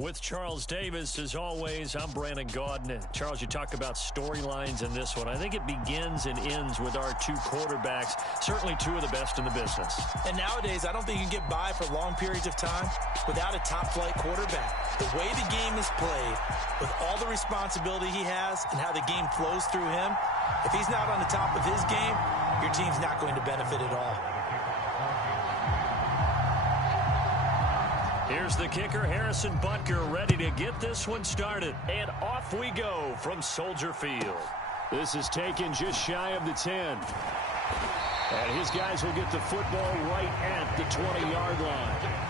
With Charles Davis, as always, I'm Brandon Gaudin. And Charles, you talk about storylines in this one. I think it begins and ends with our two quarterbacks, certainly two of the best in the business. And nowadays, I don't think you can get by for long periods of time without a top-flight quarterback. The way the game is played, with all the responsibility he has and how the game flows through him, if he's not on the top of his game, your team's not going to benefit at all. Here's the kicker, Harrison Butker, ready to get this one started. And off we go from Soldier Field. This is taken just shy of the 10. And his guys will get the football right at the 20-yard line.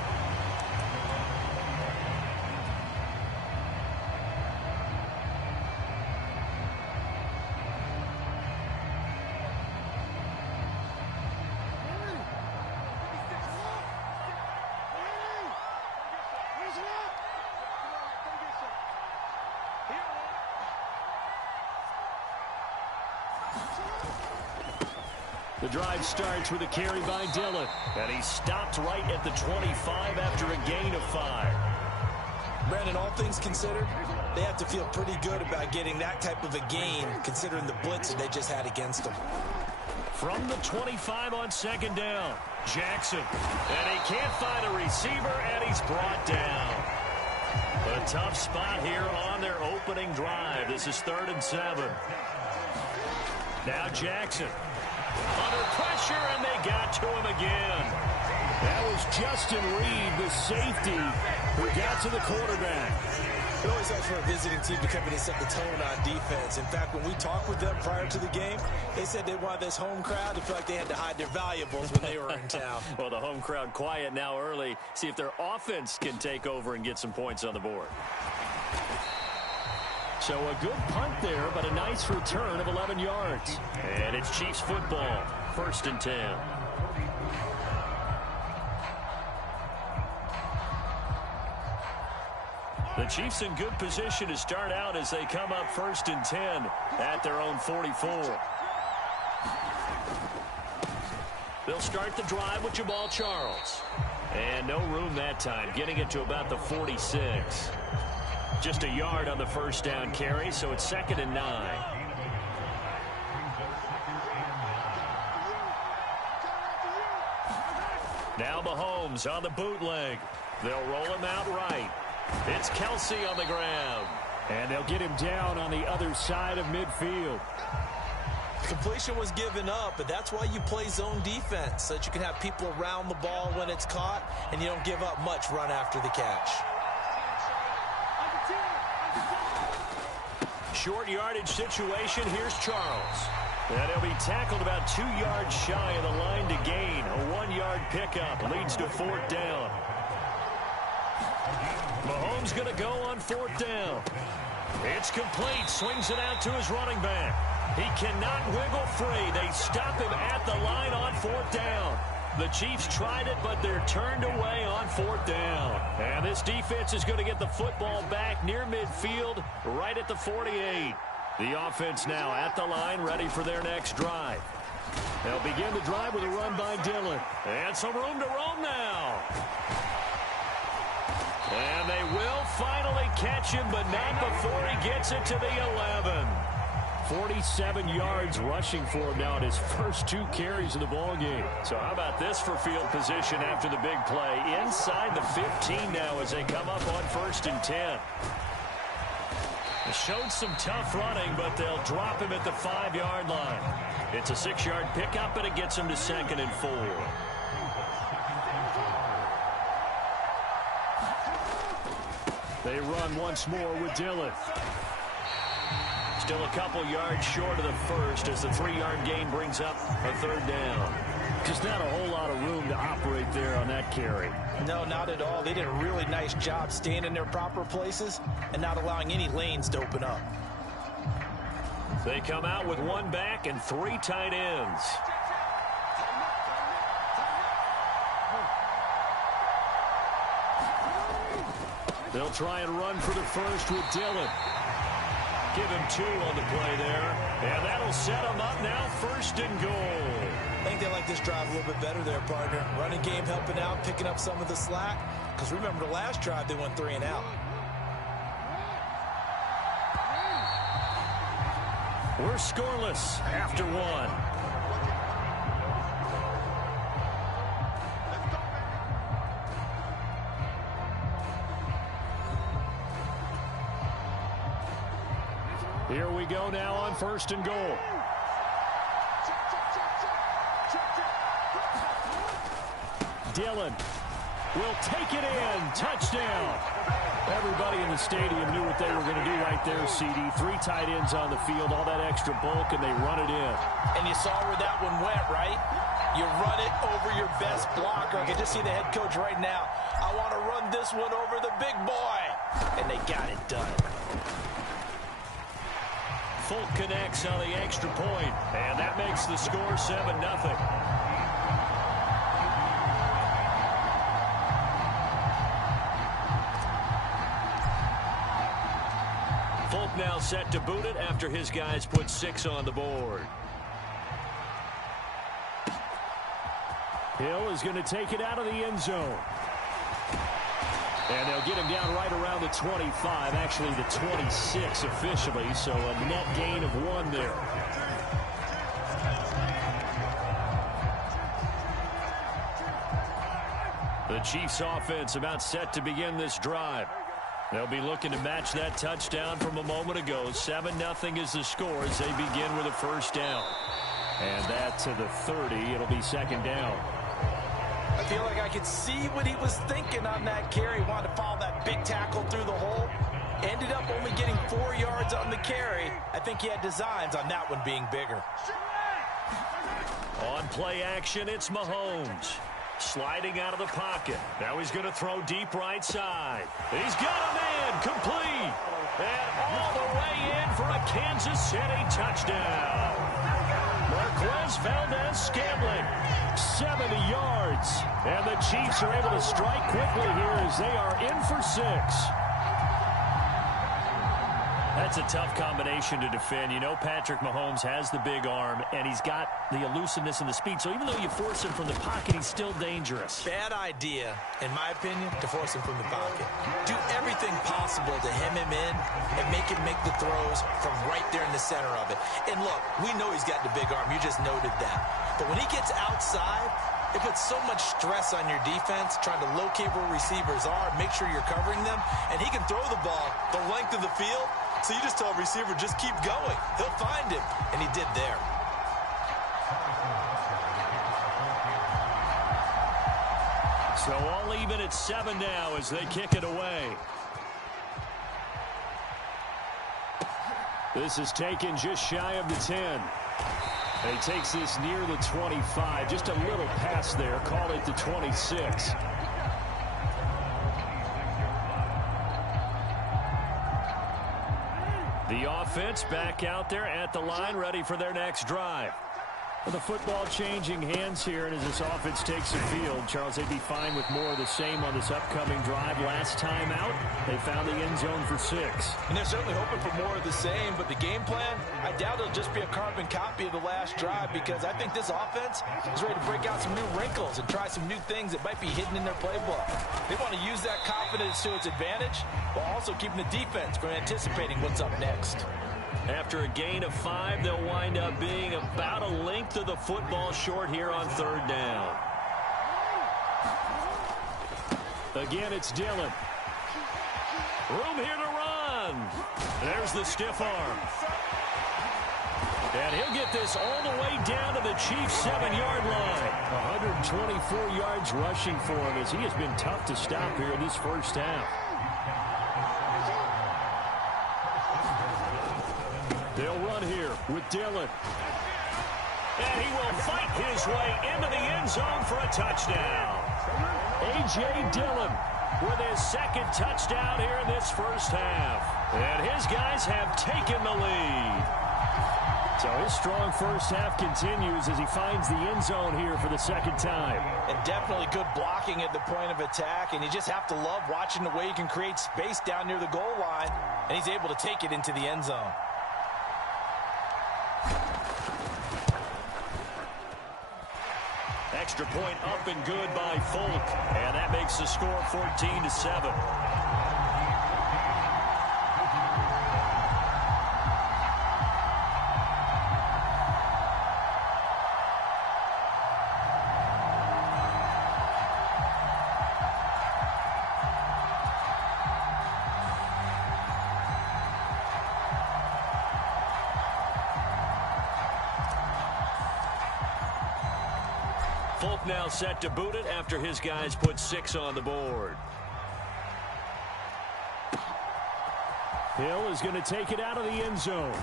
The drive starts with a carry by Dillon. And he stopped right at the 25 after a gain of 5. Brandon, all things considered, they have to feel pretty good about getting that type of a gain, considering the blitz that they just had against them. From the 25 on second down, Jackson. And he can't find a receiver, and he's brought down. A tough spot here on their opening drive. This is 3rd and 7. Now Jackson. Under pressure, and they got to him again. That was Justin Reed, the safety, who got to the quarterback. It always helps for a visiting team to come in and set the tone on defense. In fact, when we talked with them prior to the game, they said they wanted this home crowd to feel like they had to hide their valuables when they were in town. Well, the home crowd quiet now early. See if their offense can take over and get some points on the board. So a good punt there, but a nice return of 11 yards. And it's Chiefs football, 1st and 10. The Chiefs in good position to start out as they come up 1st and 10 at their own 44. They'll start the drive with Jamal Charles. And no room that time, getting it to about the 46. Just a yard on the first down carry, so it's 2nd and 9. Now Mahomes on the bootleg. They'll roll him out right. It's Kelsey on the ground. And they'll get him down on the other side of midfield. Completion was given up, but that's why you play zone defense, so that you can have people around the ball when it's caught, and you don't give up much run after the catch. Short yardage situation. Here's Charles. And he'll be tackled about 2 yards shy of the line to gain. A 1-yard pickup leads to 4th down. Mahomes going to go on 4th down. It's complete. Swings it out to his running back. He cannot wiggle free. They stop him at the line on 4th down. The Chiefs tried it, but they're turned away on 4th down. And this defense is going to get the football back near midfield, right at the 48. The offense now at the line, ready for their next drive. They'll begin the drive with a run by Dillon. And some room to roam now. And they will finally catch him, but not before he gets it to the 11. 47 yards rushing for him now in his first 2 carries of the ball game. So how about this for field position after the big play? Inside the 15 now as they come up on 1st and 10. They showed some tough running, but they'll drop him at the 5-yard line. It's a 6-yard pickup, and it gets him to 2nd and 4. They run once more with Dillon. Still a couple yards short of the first as the 3-yard gain brings up a 3rd down. Just not a whole lot of room to operate there on that carry. No, not at all. They did a really nice job staying in their proper places and not allowing any lanes to open up. They come out with 1 back and 3 tight ends. They'll try and run for the first with Dillon. Give him 2 on the play there. And that'll set him up now, 1st and goal. I think they like this drive a little bit better there, partner. Running game helping out, picking up some of the slack. Because remember, the last drive, they went 3 and out. We're scoreless after one. Here we go now on 1st and goal. Dillon will take it in. Touchdown. Everybody in the stadium knew what they were going to do right there, CD. 3 tight ends on the field, all that extra bulk, and they run it in. And you saw where that one went, right? You run it over your best blocker. I can just see the head coach right now. I want to run this one over the big boy. And they got it done. Folk connects on the extra point, and that makes the score 7-0. Folk now set to boot it after his guys put 6 on the board. Hill is going to take it out of the end zone. And they'll get him down right around the 25, actually the 26 officially, so a net gain of 1 there. The Chiefs offense about set to begin this drive. They'll be looking to match that touchdown from a moment ago. 7-0 is the score as they begin with a first down. And that to the 30. It'll be 2nd down. I feel like I could see what he was thinking on that carry. He wanted to follow that big tackle through the hole. Ended up only getting 4 yards on the carry. I think he had designs on that one being bigger. On play action, it's Mahomes. Sliding out of the pocket. Now he's going to throw deep right side. He's got a man complete. And all the way in for a Kansas City touchdown. Marquez Valdez-Scantling, 70 yards. And the Chiefs are able to strike quickly here as they are in for 6. That's a tough combination to defend. You know Patrick Mahomes has the big arm, and he's got the elusiveness and the speed. So even though you force him from the pocket, he's still dangerous. Bad idea, in my opinion, to force him from the pocket. Do everything possible to hem him in and make him make the throws from right there in the center of it. And look, we know he's got the big arm. You just noted that. But when he gets outside, it puts so much stress on your defense trying to locate where receivers are, make sure you're covering them, and he can throw the ball the length of the field. So you just tell a receiver, just keep going. He'll find him, and he did there. So all even at 7 now as they kick it away. This is taken just shy of the 10. And he takes this near the 25. Just a little pass there. Call it the 26. The offense back out there at the line, ready for their next drive. Well, the football changing hands here, and as this offense takes the field, Charles, they'd be fine with more of the same on this upcoming drive. Last time out, they found the end zone for 6. And they're certainly hoping for more of the same, but the game plan, I doubt it'll just be a carbon copy of the last drive, because I think this offense is ready to break out some new wrinkles and try some new things that might be hidden in their playbook. They want to use that confidence to its advantage, while also keeping the defense from anticipating what's up next. After a gain of 5, they'll wind up being about a length of the football short here on 3rd down. Again, it's Dillon. Room here to run. There's the stiff arm. And he'll get this all the way down to the Chiefs' 7-yard line. 124 yards rushing for him as he has been tough to stop here in this first half. They'll run here with Dillon. And he will fight his way into the end zone for a touchdown. A.J. Dillon with his 2nd touchdown here in this first half. And his guys have taken the lead. So his strong first half continues as he finds the end zone here for the 2nd time. And definitely good blocking at the point of attack. And you just have to love watching the way he can create space down near the goal line. And he's able to take it into the end zone. Extra point up and good by Folk. And that makes the score 14-7. Folk now set to boot it after his guys put 6 on the board. Hill is going to take it out of the end zone.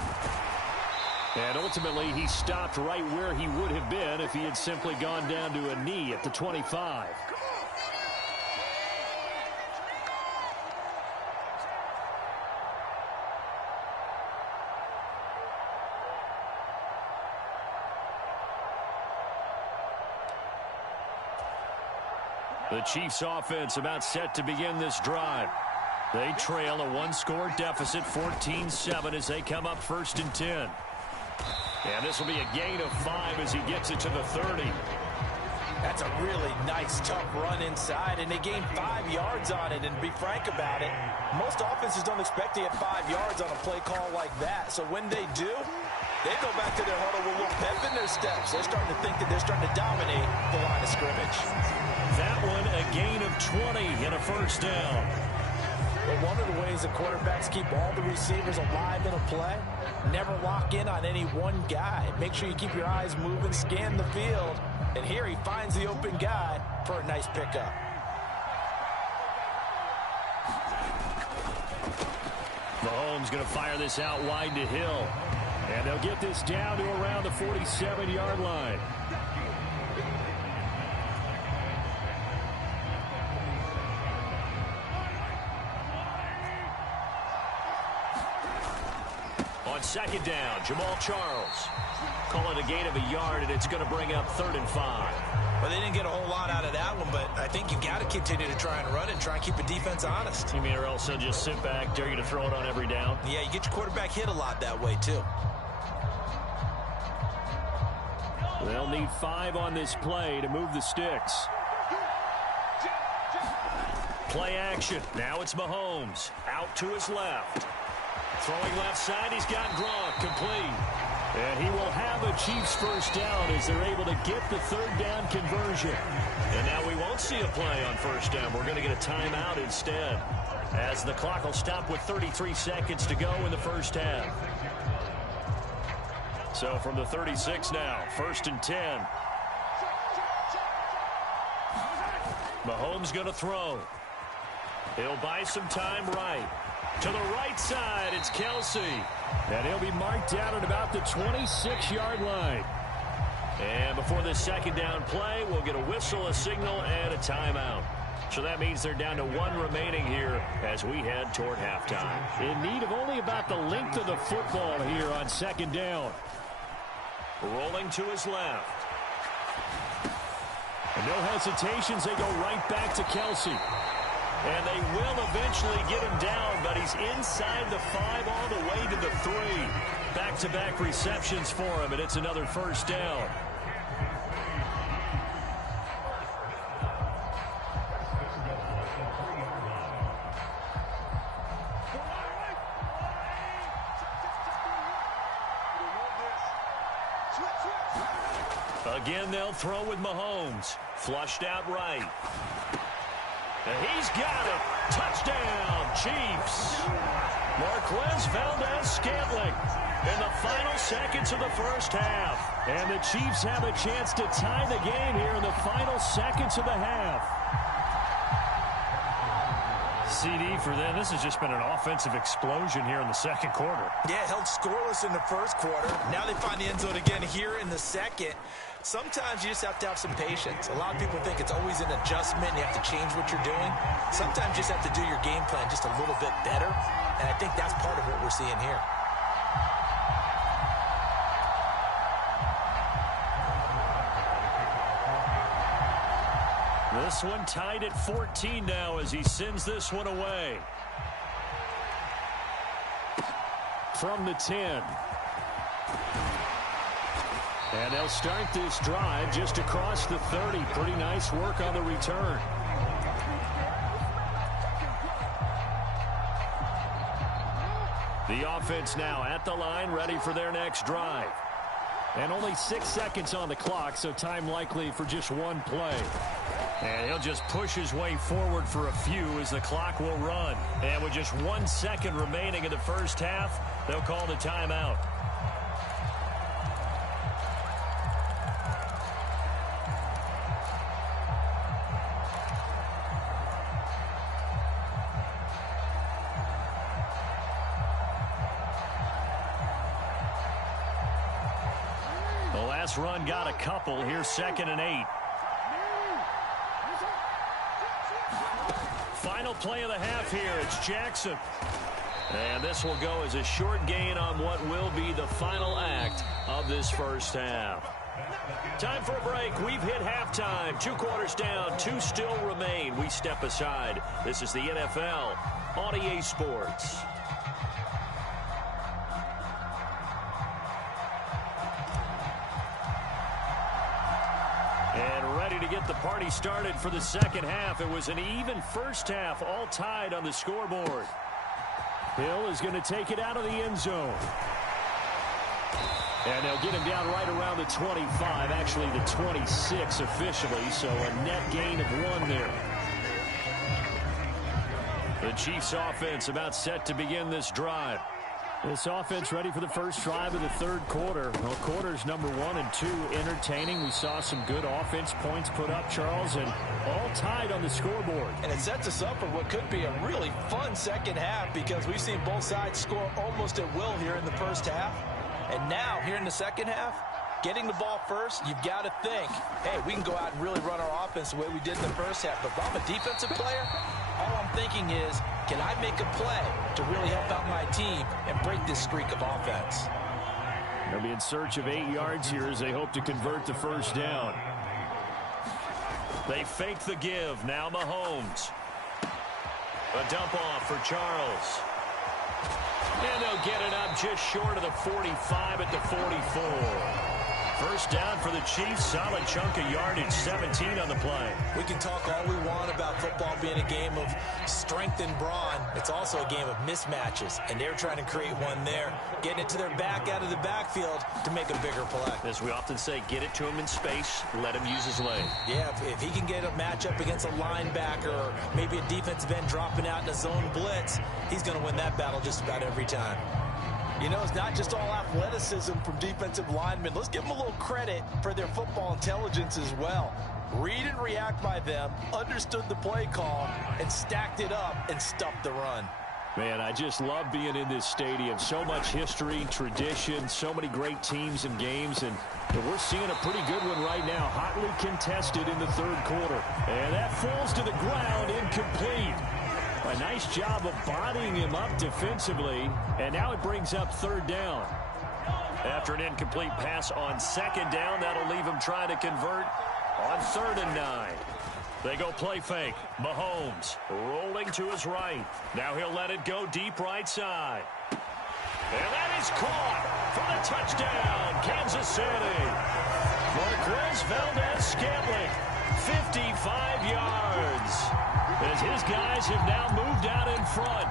And ultimately, he stopped right where he would have been if he had simply gone down to a knee at the 25. The Chiefs offense about set to begin this drive. They trail a one-score deficit, 14-7, as they come up 1st and 10. And this will be a gain of 5 as he gets it to the 30. That's a really nice, tough run inside, and they gained 5 yards on it. And to be frank about it, most offenses don't expect to get 5 yards on a play call like that. So when they do, they go back to their huddle with a little pep in their steps. They're starting to think that they're starting to dominate the line of scrimmage. That one a gain of 20 and a 1st down. But one of the ways the quarterbacks keep all the receivers alive in a play, never lock in on any one guy. Make sure you keep your eyes moving, scan the field. And here he finds the open guy for a nice pickup. Mahomes going to fire this out wide to Hill. And they'll get this down to around the 47-yard line. On 2nd down, Jamal Charles. Call it a gain of a yard, and it's going to bring up 3rd and 5. Well, they didn't get a whole lot out of that one, but I think you got to continue to try and run and try and keep the defense honest. You mean or else they'll just sit back, dare you to throw it on every down? Yeah, you get your quarterback hit a lot that way, too. They'll need 5 on this play to move the sticks. Play action. Now it's Mahomes. Out to his left. Throwing left side, he's got Gronk complete. And he will have a Chiefs 1st down as they're able to get the 3rd down conversion. And now we won't see a play on 1st down. We're going to get a timeout instead, as the clock will stop with 33 seconds to go in the 1st half. So from the 36 now, 1st and 10. Mahomes going to throw. He'll buy some time right. To the right side, it's Kelsey. And he'll be marked down at about the 26-yard line. And before this 2nd down play, we'll get a whistle, a signal, and a timeout. So that means they're down to 1 remaining here as we head toward halftime. In need of only about the length of the football here on 2nd down. Rolling to his left. And no hesitations, they go right back to Kelsey. And they will eventually get him down, but he's inside the 5 all the way to the 3. Back-to-back receptions for him, and it's another 1st down. Again, they'll throw with Mahomes. Flushed out right. And he's got it. Touchdown, Chiefs. Marquez Valdez-Scantling in the final seconds of the 1st half. And the Chiefs have a chance to tie the game here in the final seconds of the half. CD for them. This has just been an offensive explosion here in the 2nd quarter. Yeah, held scoreless in the 1st quarter. Now they find the end zone again here in the 2nd. Sometimes you just have to have some patience. A lot of people think it's always an adjustment. You have to change what you're doing. Sometimes you just have to do your game plan just a little bit better. And I think that's part of what we're seeing here. This one tied at 14 now as he sends this one away. From the 10. And they'll start this drive just across the 30. Pretty nice work on the return. The offense now at the line, ready for their next drive. And only 6 seconds on the clock, so time likely for just one play. And he'll just push his way forward for a few as the clock will run. And with just 1 second remaining in the 1st half, they'll call the timeout. last run got a couple. Here's 2nd and 8. Final play of the half here. It's Jackson. And this will go as a short gain on what will be the final act of this first half. Time for a break. We've hit halftime. 2 quarters down. 2 still remain. We step aside. This is the NFL on EA Sports. And ready to get the party started for the second half. It was an even first half, all tied on the scoreboard. Hill is going to take it out of the end zone. And they'll get him down right around the 25, actually the 26 officially, so a net gain of 1 there. The Chiefs offense about set to begin this drive. This offense ready for the first drive of the third quarter. Well, quarters number 1 and 2 entertaining. We saw some good offense points put up, Charles, and all tied on the scoreboard. And it sets us up for what could be a really fun second half because we've seen both sides score almost at will here in the first half. And now, here in the second half, getting the ball first, you've got to think, hey, we can go out and really run our offense the way we did in the first half. But if I'm a defensive player, all I'm thinking is, can I make a play to really help out my team and break this streak of offense? They'll be in search of 8 yards here as they hope to convert the first down. They fake the give. Now Mahomes. A dump off for Charles. And they'll get it up just short of the 45 at the 44. First down for the Chiefs. Solid chunk of yardage, 17 on the play. We can talk all we want about football being a game of strength and brawn. It's also a game of mismatches, and they're trying to create one there, getting it to their back out of the backfield to make a bigger play. As we often say, get it to him in space, let him use his leg. Yeah, if he can get a matchup against a linebacker or maybe a defensive end dropping out in a zone blitz, he's going to win that battle just about every time. You know, it's not just all athleticism from defensive linemen. Let's give them a little credit for their football intelligence as well. Read and react by them, understood the play call, and stacked it up and stuffed the run. Man, I just love being in this stadium. So much history, tradition, so many great teams and games, and we're seeing a pretty good one right now, hotly contested in the third quarter. And that falls to the ground, incomplete. A nice job of bodying him up defensively, and now it brings up third down. After an incomplete pass on second down, that'll leave him trying to convert on 3rd and 9. They go play fake. Mahomes rolling to his right. Now he'll let it go deep right side. And that is caught for the touchdown, Kansas City. Marquez Valdez-Scantling, 55 yards. As his guys have now moved out in front.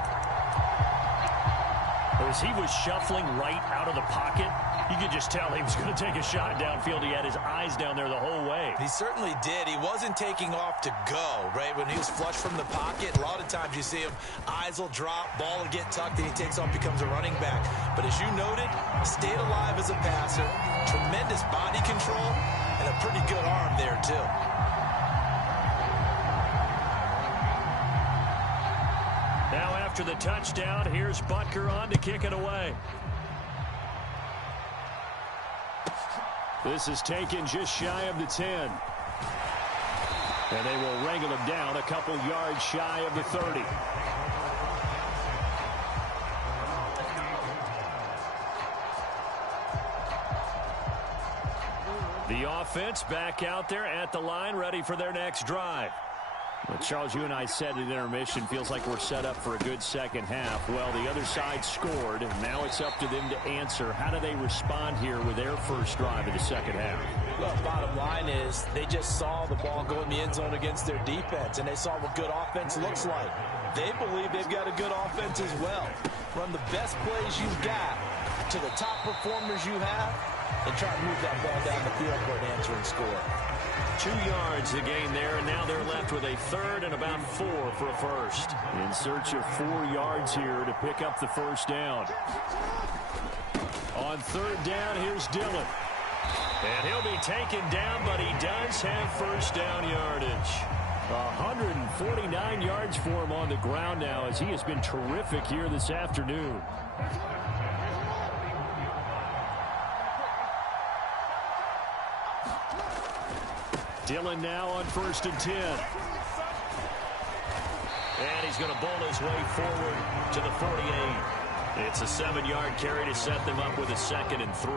As he was shuffling right out of the pocket, you could just tell he was going to take a shot downfield. He had his eyes down there the whole way. He certainly did. He wasn't taking off to go, right? When he was flush from the pocket, a lot of times you see him, eyes will drop, ball will get tucked, and he takes off, becomes a running back. But as you noted, stayed alive as a passer, tremendous body control, and a pretty good arm there, too. Now after the touchdown, here's Butker on to kick it away. This is taken just shy of the 10. And they will wrangle him down a couple yards shy of the 30. The offense back out there at the line, ready for their next drive. Well, Charles, you and I said at intermission, feels like we're set up for a good second half. Well, the other side scored. Now it's up to them to answer. How do they respond here with their first drive of the second half? Well, bottom line is they just saw the ball go in the end zone against their defense, and they saw what good offense looks like. They believe they've got a good offense as well. Run the best plays you've got to the top performers you have, and try to move that ball down the field for an answering score. 2 yards the gain there, and now they're left with a third and about 4 for a first. In search of 4 yards here to pick up the first down. On third down, here's Dillon. And he'll be taken down, but he does have first down yardage. 149 yards for him on the ground now, as he has been terrific here this afternoon. Dillon now on 1st and 10. And he's going to bowl his way forward to the 48. It's a 7-yard carry to set them up with a 2nd and 3.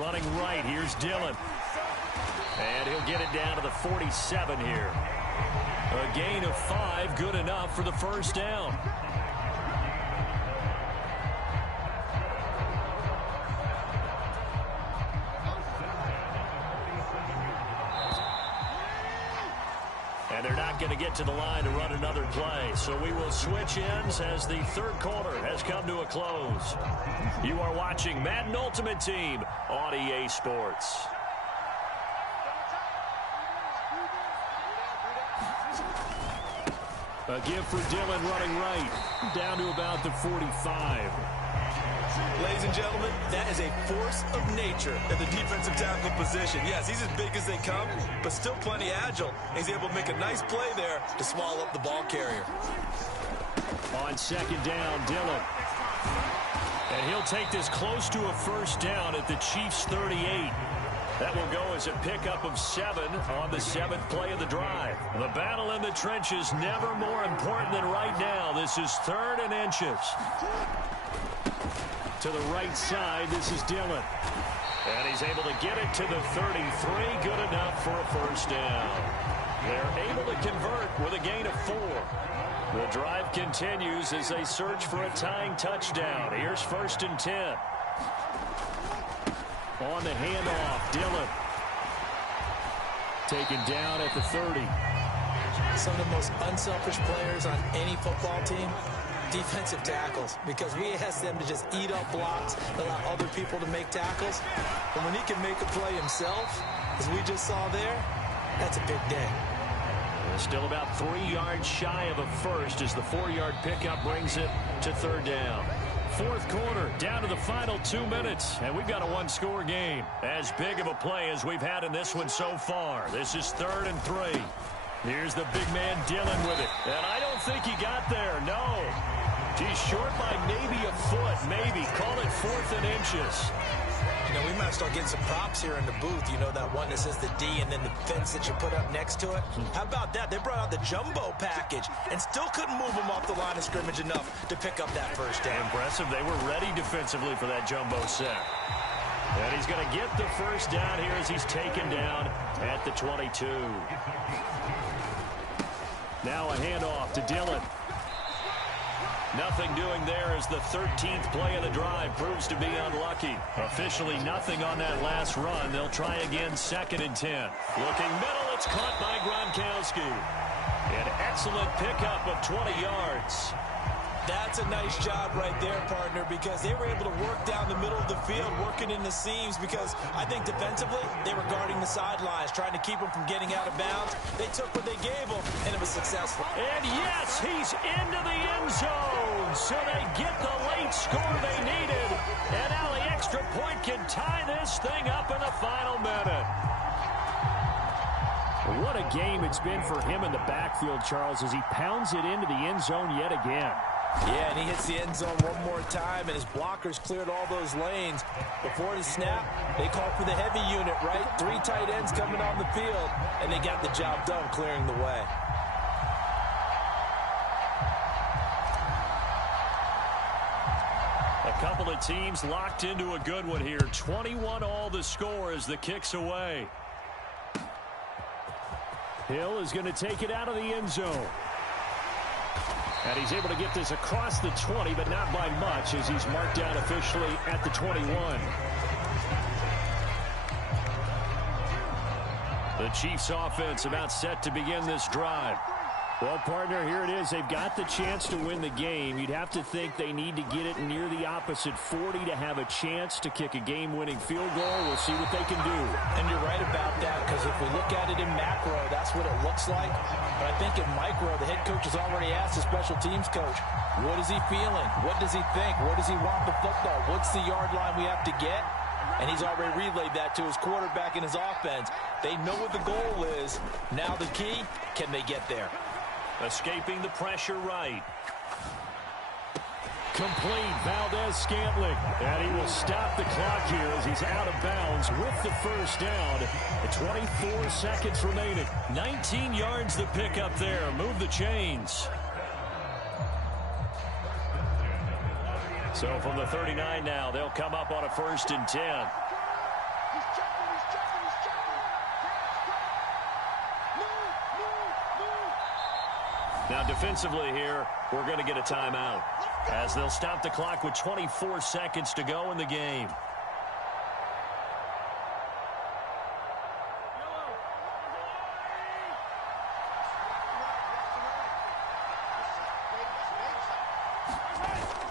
Running right, here's Dillon. And he'll get it down to the 47 here. A gain of 5, good enough for the first down. And they're not going to get to the line to run another play. So we will switch ends as the third quarter has come to a close. You are watching Madden Ultimate Team on EA Sports. A give for Dillon running right, down to about the 45. Ladies and gentlemen, that is a force of nature at the defensive tackle position. Yes, he's as big as they come, but still plenty agile. He's able to make a nice play there to swallow up the ball carrier. On 2nd down, Dillon. And he'll take this close to a first down at the Chiefs' 38. That will go as a pickup of 7 on the 7th play of the drive. The battle in the trenches never more important than right now. This is 3rd and inches. To the right side, this is Dillon. And he's able to get it to the 33. Good enough for a first down. They're able to convert with a gain of 4. The drive continues as they search for a tying touchdown. Here's 1st and 10. On the handoff, Dillon. Taken down at the 30. Some of the most unselfish players on any football team, defensive tackles, because we ask them to just eat up blocks, allow other people to make tackles. And when he can make a play himself, as we just saw there, that's a big day. Still about 3 yards shy of a first as the 4-yard pickup brings it to 3rd down. 4th quarter, down to the final 2 minutes, and we've got a 1-score game. As big of a play as we've had in this one so far. This is 3rd and 3. Here's the big man Dillon with it. And I don't think he got there, no. He's short by maybe a foot, maybe. Call it 4th and inches. You know, we might start getting some props here in the booth. You know, that one that says the D and then the fence that you put up next to it. How about that? They brought out the jumbo package and still couldn't move them off the line of scrimmage enough to pick up that first down. Impressive. They were ready defensively for that jumbo set. And he's going to get the first down here as he's taken down at the 22. Now a handoff to Dillon. Nothing doing there as the 13th play of the drive proves to be unlucky. Officially nothing on that last run. They'll try again 2nd and 10. Looking middle, it's caught by Gronkowski. An excellent pickup of 20 yards. That's a nice job right there, partner, because they were able to work down the middle of the field, working in the seams, because I think defensively they were guarding the sidelines, trying to keep them from getting out of bounds. They took what they gave them, and it was successful. And yes, he's into the end zone, so they get the late score they needed. And now the extra point can tie this thing up in the final minute. What a game it's been for him in the backfield, Charles, as he pounds it into the end zone yet again. Yeah, and he hits the end zone one more time, and his blockers cleared all those lanes. Before the snap, they called for the heavy unit, right? 3 tight ends coming on the field, and they got the job done clearing the way. A couple of teams locked into a good one here. 21 all the score as the kick's away. Hill is going to take it out of the end zone. And he's able to get this across the 20, but not by much, as he's marked down officially at the 21. The Chiefs offense about set to begin this drive. Well, partner, here it is. They've got the chance to win the game. You'd have to think they need to get it near the opposite 40 to have a chance to kick a game-winning field goal. We'll see what they can do. And you're right about that, because if we look at it in macro, that's what it looks like. But I think in micro, the head coach has already asked the special teams coach, what is he feeling? What does he think? Where does he want the football? What's the yard line we have to get? And he's already relayed that to his quarterback and his offense. They know what the goal is. Now the key, can they get there? Escaping the pressure right. Complete. Valdez-Scantling. And he will stop the clock here as he's out of bounds with the first down. 24 seconds remaining. 19 yards to pick up there. Move the chains. So from the 39 now, they'll come up on a 1st and 10. Now defensively here, we're going to get a timeout as they'll stop the clock with 24 seconds to go in the game.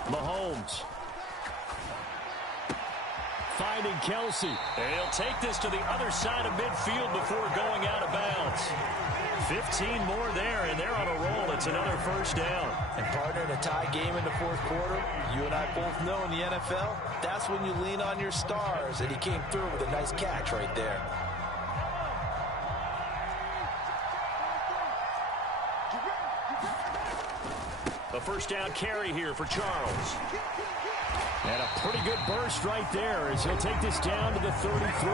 Mahomes. Finding Kelsey. And he'll take this to the other side of midfield before going out of bounds. 15 more there, and they're on a roll. It's another first down. And partner, in a tie game in the 4th quarter, you and I both know in the NFL, that's when you lean on your stars, and he came through with a nice catch right there. A first down carry here for Charles. And a pretty good burst right there as he'll take this down to the 33.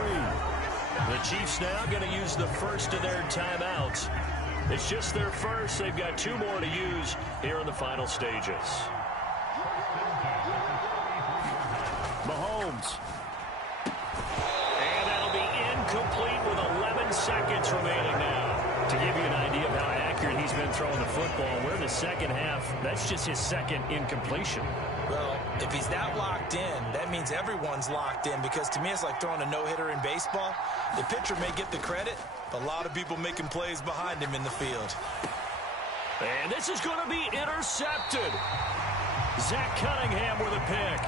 The Chiefs now going to use the first of their timeouts. It's just their first. They've got 2 more to use here in the final stages. Mahomes. And that'll be incomplete with 11 seconds remaining now. To give you an idea of how accurate he's been throwing the football, we're in the second half. That's just his second incompletion. Well, if he's that locked in, that means everyone's locked in, because to me it's like throwing a no-hitter in baseball. The pitcher may get the credit, but a lot of people making plays behind him in the field. And this is going to be intercepted. Zach Cunningham with a pick.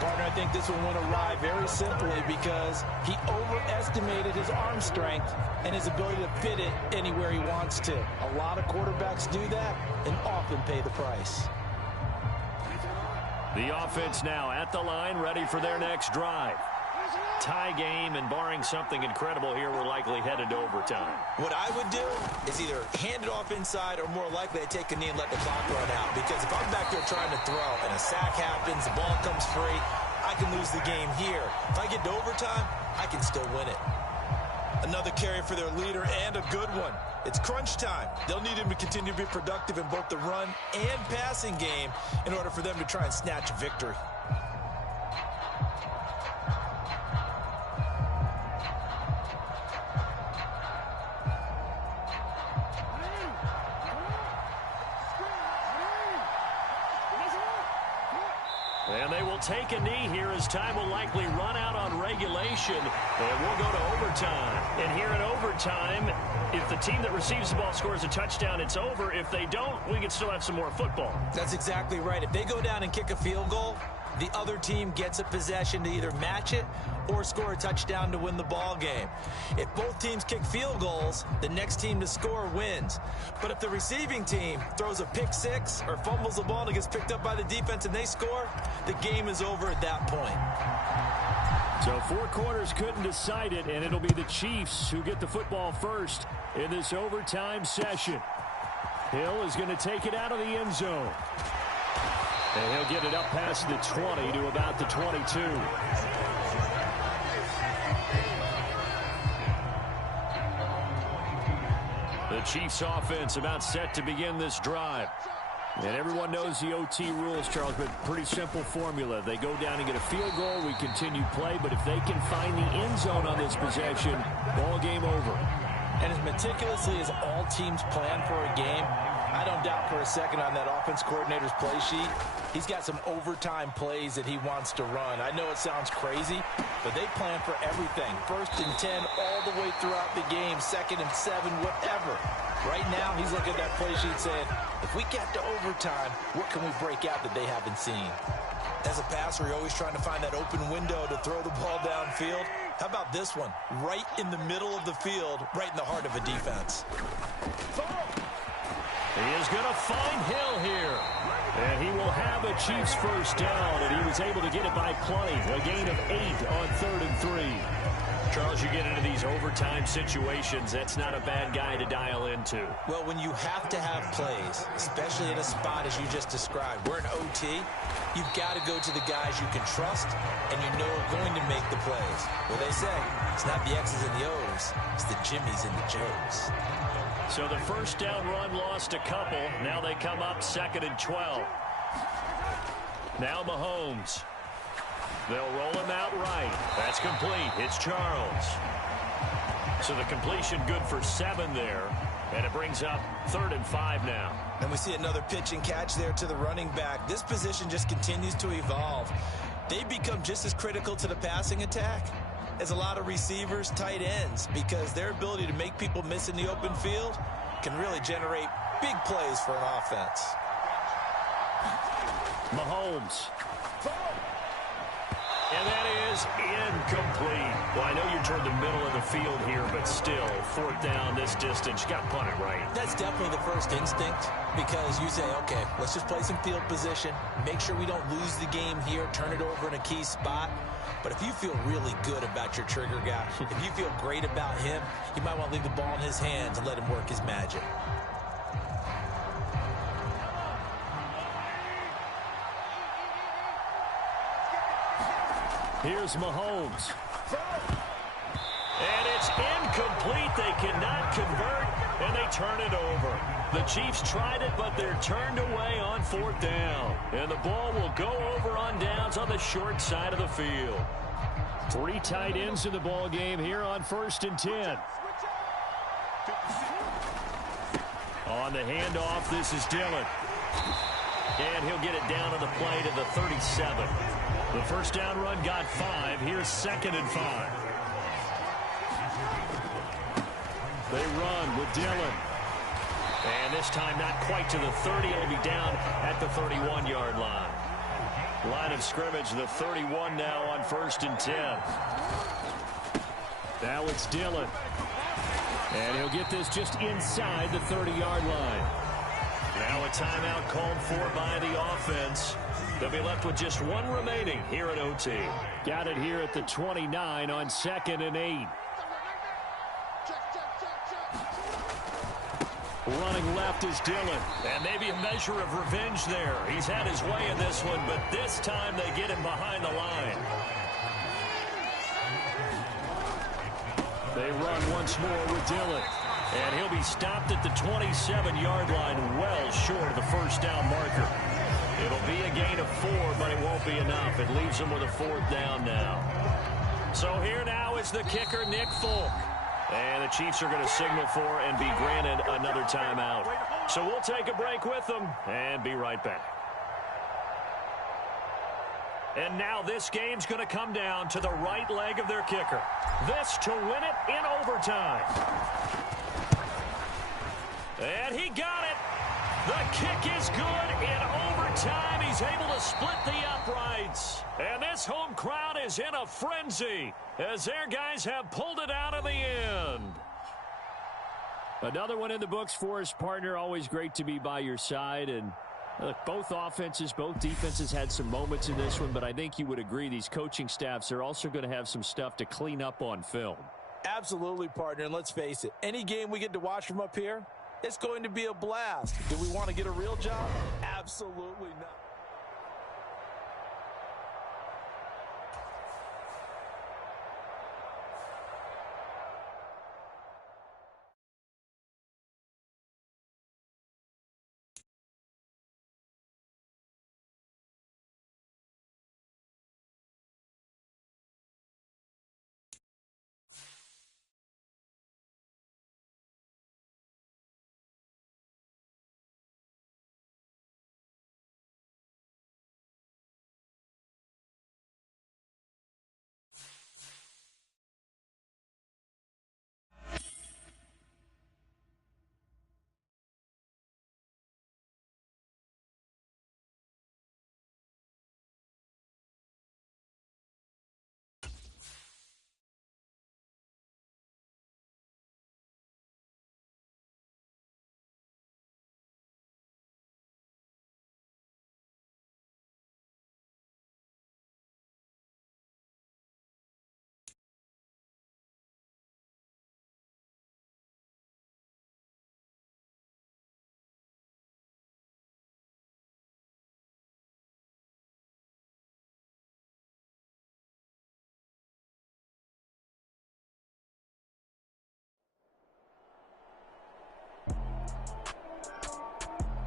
Partner, I think this one went awry very simply because he overestimated his arm strength and his ability to fit it anywhere he wants to. A lot of quarterbacks do that and often pay the price. The offense now at the line, ready for their next drive. Tie game, and barring something incredible here, we're likely headed to overtime. What I would do is either hand it off inside or more likely to take a knee and let the clock run out. Because if I'm back there trying to throw and a sack happens, the ball comes free, I can lose the game here. If I get to overtime, I can still win it. Another carry for their leader, and a good one. It's crunch time. They'll need him to continue to be productive in both the run and passing game in order for them to try and snatch a victory. And they will take a knee here as time will likely run out on regulation. And we'll go to overtime. And here in overtime, if the team that receives the ball scores a touchdown, it's over. If they don't, we can still have some more football. That's exactly right. If they go down and kick a field goal, the other team gets a possession to either match it or score a touchdown to win the ball game. If both teams kick field goals, the next team to score wins. But if the receiving team throws a pick six or fumbles the ball and it gets picked up by the defense and they score, the game is over at that point. So 4 quarters couldn't decide it, and it'll be the Chiefs who get the football first in this overtime session. Hill is going to take it out of the end zone. And he'll get it up past the 20 to about the 22. The Chiefs offense about set to begin this drive. And everyone knows the OT rules, Charles, but pretty simple formula. They go down and get a field goal, we continue play, but if they can find the end zone on this possession, ball game over. And as meticulously as all teams plan for a game, I don't doubt for a second on that offense coordinator's play sheet, he's got some overtime plays that he wants to run. I know it sounds crazy, but they plan for everything. 1st and 10 all the way throughout the game, 2nd and 7, whatever. Right now, he's looking at that play sheet saying, if we get to overtime, what can we break out that they haven't seen? As a passer, you're always trying to find that open window to throw the ball downfield. How about this one? Right in the middle of the field, right in the heart of a defense. He is going to find Hill here. And he will have a Chiefs first down, and he was able to get it by plenty. A gain of 8 on 3rd and 3. Charles, you get into these overtime situations, that's not a bad guy to dial in to? Well, when you have to have plays, especially in a spot as you just described, we're in OT, you've got to go to the guys you can trust and you know are going to make the plays. Well, they say it's not the X's and the O's, it's the Jimmys and the Joes. So the first down run lost a couple. Now they come up 2nd and 12. Now Mahomes. They'll roll him out right. That's complete. It's Charles. So the completion good for 7 there. And it brings up 3rd and 5 now. And we see another pitch and catch there to the running back. This position just continues to evolve. They become just as critical to the passing attack as a lot of receivers, tight ends, because their ability to make people miss in the open field can really generate big plays for an offense. Mahomes. And that is incomplete. Well, I know you're toward the middle of the field here, but still, 4th down this distance. You got to punt it right. That's definitely the first instinct, because you say, okay, let's just play some field position, make sure we don't lose the game here, turn it over in a key spot. But if you feel really good about your trigger guy, if you feel great about him, you might want to leave the ball in his hands and let him work his magic. Here's Mahomes. And it's incomplete. They cannot convert, and they turn it over. The Chiefs tried it, but they're turned away on 4th down. And the ball will go over on downs on the short side of the field. 3 tight ends in the ball game here on 1st and 10. On the handoff, this is Dillon. And he'll get it down on the play to the 37. The first down run got 5. Here's 2nd and 5. They run with Dillon. And this time not quite to the 30. It'll be down at the 31-yard line. Line of scrimmage, the 31 now on 1st and 10. Now it's Dillon. And he'll get this just inside the 30-yard line. Now a timeout called for by the offense. They'll be left with just 1 remaining here at OT. Got it here at the 29 on 2nd and 8. Running left is Dillon. And maybe a measure of revenge there. He's had his way in this one, but this time they get him behind the line. They run once more with Dillon. And he'll be stopped at the 27-yard line, well short of the first down marker. It'll be a gain of 4, but it won't be enough. It leaves them with a 4th down now. So here now is the kicker, Nick Folk. And the Chiefs are going to signal for and be granted another timeout. So we'll take a break with them and be right back. And now this game's going to come down to the right leg of their kicker. This to win it in overtime. And he got it. The kick is good in overtime. He's able to split the uprights. And this home crowd is in a frenzy as their guys have pulled it out in the end. Another one in the books for his partner. Always great to be by your side. And look, both offenses, both defenses had some moments in this one, but I think you would agree these coaching staffs are also going to have some stuff to clean up on film. Absolutely, partner. And let's face it, any game we get to watch from up here, it's going to be a blast. Do we want to get a real job? Absolutely not.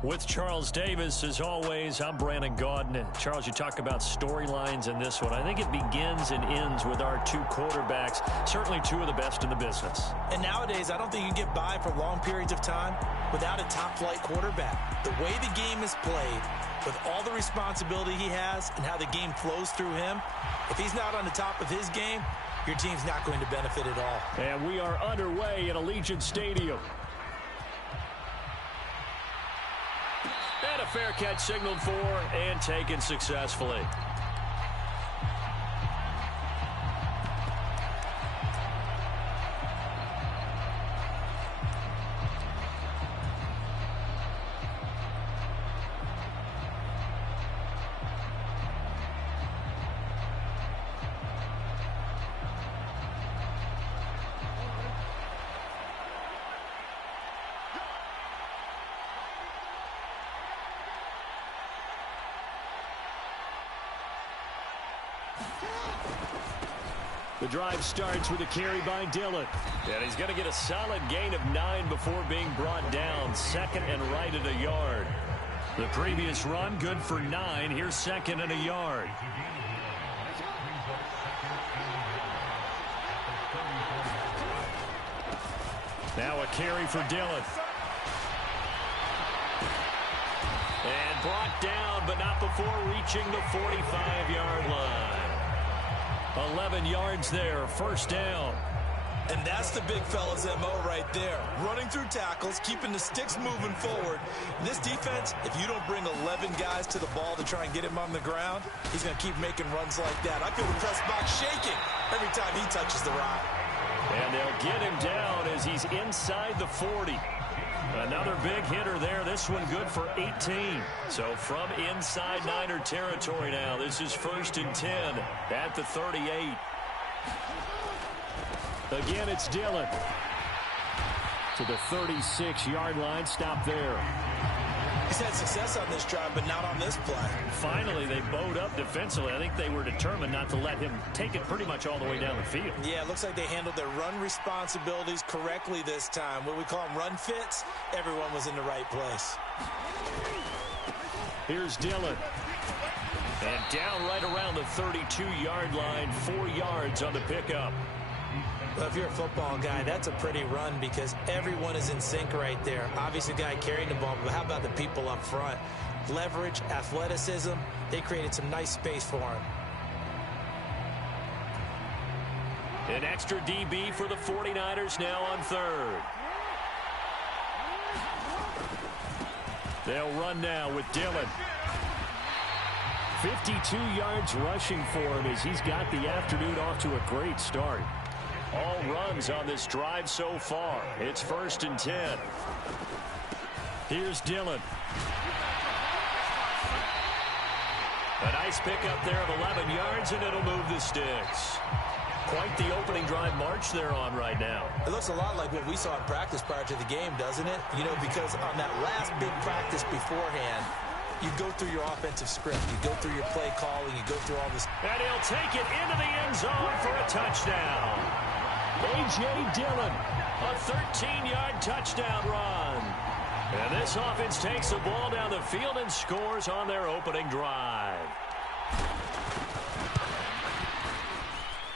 With Charles Davis, as always, I'm Brandon Gaudin. Charles, you talk about storylines in this one. I think it begins and ends with our two quarterbacks, certainly two of the best in the business. And nowadays, I don't think you can get by for long periods of time without a top-flight quarterback. The way the game is played, with all the responsibility he has and how the game flows through him, if he's not on the top of his game, your team's not going to benefit at all. And we are underway at Allegiant Stadium. And a fair catch signaled for and taken successfully. The drive starts with a carry by Dillon. And he's going to get a solid gain of 9 before being brought down. Second and right at a yard. The previous run, good for 9. Here's second and a yard. Now a carry for Dillon. And brought down, but not before reaching the 45-yard line. 11 yards there, first down. And that's the big fella's MO right there. Running through tackles, keeping the sticks moving forward. This defense, if you don't bring 11 guys to the ball to try and get him on the ground, he's going to keep making runs like that. I feel the press box shaking every time he touches the rock. And they'll get him down as he's inside the 40. Another big hitter there. This one good for 18. So from inside Niner territory now, this is 1st and 10 at the 38. Again, it's Dillon. To the 36-yard line. Stop there. He's had success on this drive, but not on this play. Finally, they bowed up defensively. I think they were determined not to let him take it pretty much all the way down the field. Yeah, it looks like they handled their run responsibilities correctly this time. What we call them run fits, everyone was in the right place. Here's Dillon. And down right around the 32-yard line, 4 yards on the pickup. Well, if you're a football guy, that's a pretty run because everyone is in sync right there. Obviously, the guy carrying the ball, but how about the people up front? Leverage, athleticism, they created some nice space for him. An extra DB for the 49ers now on third. They'll run now with Dillon. 52 yards rushing for him as he's got the afternoon off to a great start. All runs on this drive so far. It's 1st and 10. Here's Dillon. A nice pickup there of 11 yards, and it'll move the sticks. Quite the opening drive march they're on right now. It looks a lot like what we saw in practice prior to the game, doesn't it? You know, because on that last big practice beforehand, you go through your offensive script. You go through your play calling. You go through all this. And he'll take it into the end zone for a touchdown. A.J. Dillon, a 13-yard touchdown run. And this offense takes the ball down the field and scores on their opening drive.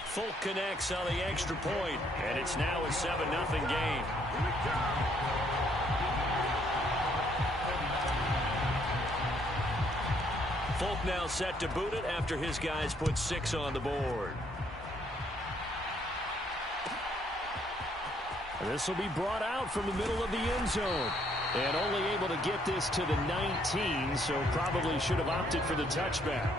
Folk connects on the extra point, and it's now a 7-0 game. Folk now set to boot it after his guys put 6 on the board. This will be brought out from the middle of the end zone. And only able to get this to the 19, so probably should have opted for the touchback.